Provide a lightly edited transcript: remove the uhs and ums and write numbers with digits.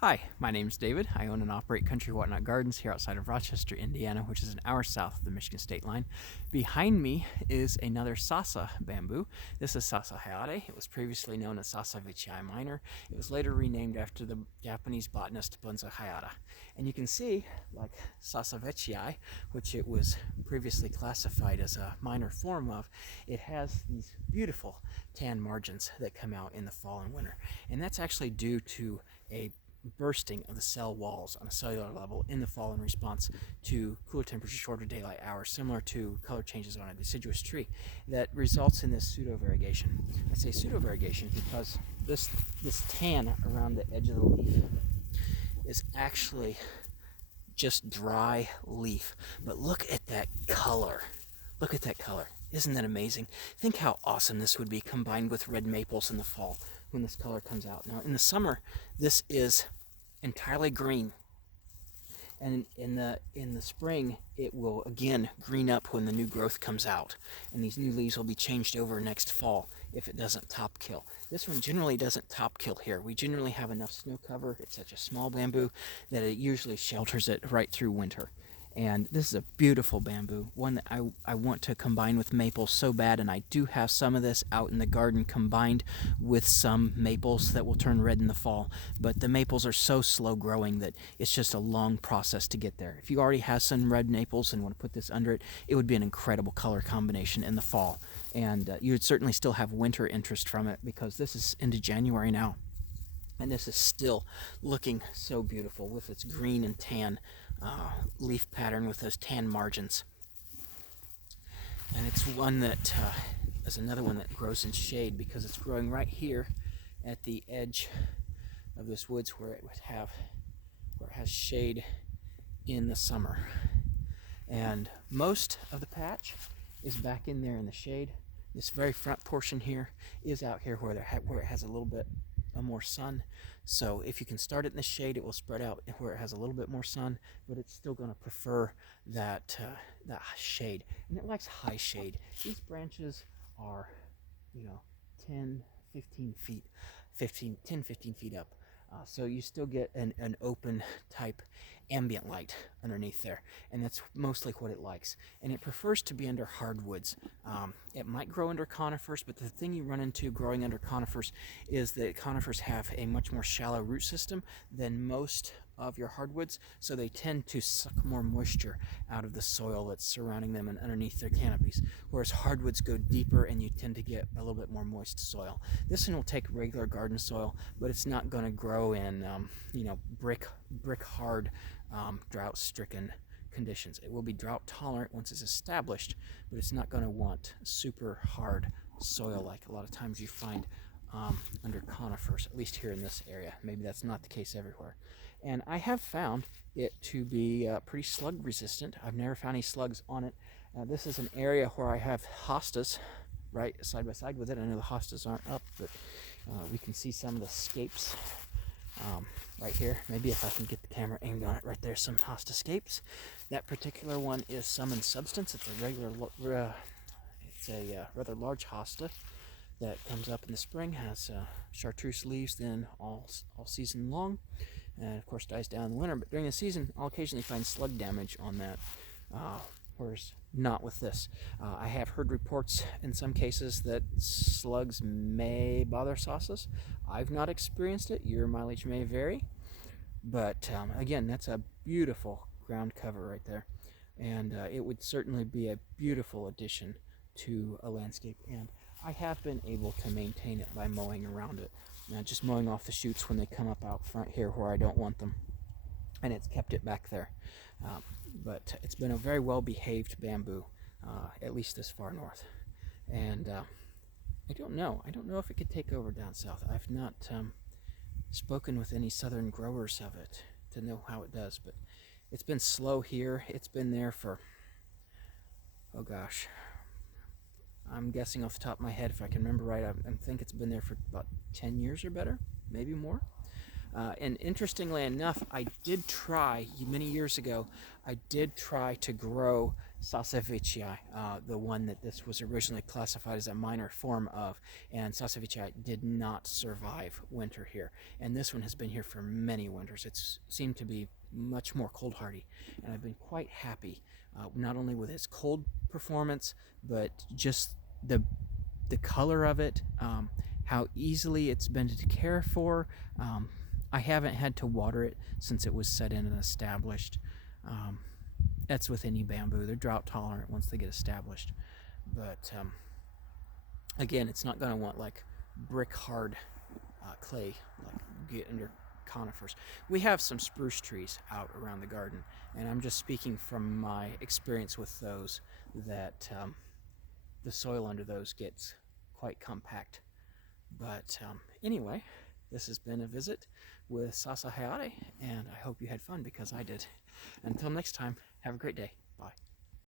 Hi, my name's David. I own and operate Country Whatnot Gardens here outside of Rochester, Indiana, which is an hour south of the Michigan state line. Behind me is another Sasa bamboo. This is Sasa hayatae. It was previously known as Sasa minor. It was later renamed after the Japanese botanist Bunzo Hayata. And you can see, like Sasa which it was previously classified as a minor form of, it has these beautiful tan margins that come out in the fall and winter. And that's actually due to a bursting of the cell walls on a cellular level in the fall in response to cooler temperatures, shorter daylight hours, similar to color changes on a deciduous tree, that results in this pseudo-variegation. I say pseudo-variegation because this tan around the edge of the leaf is actually just dry leaf. But look at that color. Look at that color. Isn't that amazing? Think how awesome this would be combined with red maples in the fall when this color comes out. Now, in the summer, this is entirely green. And in the spring, it will again green up when the new growth comes out. And these new leaves will be changed over next fall if it doesn't top kill. This one generally doesn't top kill here. We generally have enough snow cover. It's such a small bamboo that it usually shelters it right through winter. And this is a beautiful bamboo, one that I want to combine with maples so bad, and I do have some of this out in the garden combined with some maples that will turn red in the fall, but the maples are so slow growing that it's just a long process to get there. If you already have some red maples and want to put this under it, it would be an incredible color combination in the fall, and you would certainly still have winter interest from it because this is into January now. And this is still looking so beautiful with its green and tan leaf pattern with those tan margins. And it's one that is another one that grows in shade because it's growing right here at the edge of this woods where it has shade in the summer. And most of the patch is back in there in the shade. This very front portion here is out here where it has a little bit more sun. So if you can start it in the shade, it will spread out where it has a little bit more sun, but it's still going to prefer that shade, and it likes high shade. These branches are 10 15 feet 15 feet up, so you still get an open type ambient light underneath there, and that's mostly what it likes. And it prefers to be under hardwoods. It might grow under conifers, but the thing you run into growing under conifers is that conifers have a much more shallow root system than most of your hardwoods, so they tend to suck more moisture out of the soil that's surrounding them and underneath their canopies, whereas hardwoods go deeper and you tend to get a little bit more moist soil. This one will take regular garden soil, but it's not going to grow in brick hard drought-stricken conditions. It will be drought tolerant once it's established, but it's not going to want super hard soil like a lot of times you find under conifers, at least here in this area. Maybe that's not the case everywhere. And I have found it to be pretty slug resistant. I've never found any slugs on it. This is an area where I have hostas right side by side with it. I know the hostas aren't up, but we can see some of the scapes right here. Maybe if I can get the camera aimed on it right there, some hosta scapes. That particular one is some in substance. It's a rather large hosta that comes up in the spring, has chartreuse leaves then all season long, and of course dies down in the winter. But during the season, I'll occasionally find slug damage on that, whereas not with this. I have heard reports in some cases that slugs may bother Sasas. I've not experienced it. Your mileage may vary, but again, that's a beautiful ground cover right there, and it would certainly be a beautiful addition to a landscape. And I have been able to maintain it by mowing around it, just mowing off the shoots when they come up out front here where I don't want them, and it's kept it back there. But it's been a very well behaved bamboo, at least this far north. And I don't know if it could take over down south. I've not spoken with any southern growers of it to know how it does, but it's been slow here. It's been there for, oh gosh, I'm guessing off the top of my head, if I can remember right, I think it's been there for about 10 years or better, maybe more. And interestingly enough, I did try, many years ago, I did try to grow Sasa, the one that this was originally classified as a minor form of, and Sasa did not survive winter here. And this one has been here for many winters. It's seemed to be much more cold hardy, and I've been quite happy, not only with its cold performance, but just the color of it, how easily it's been to care for. I haven't had to water it since it was set in and established. That's with any bamboo. They're drought tolerant once they get established. But again, it's not going to want like brick hard clay like you get under conifers. We have some spruce trees out around the garden, and I'm just speaking from my experience with those that the soil under those gets quite compact. But anyway, this has been a visit with Sasa hayatae, and I hope you had fun because I did. Until next time, have a great day. Bye.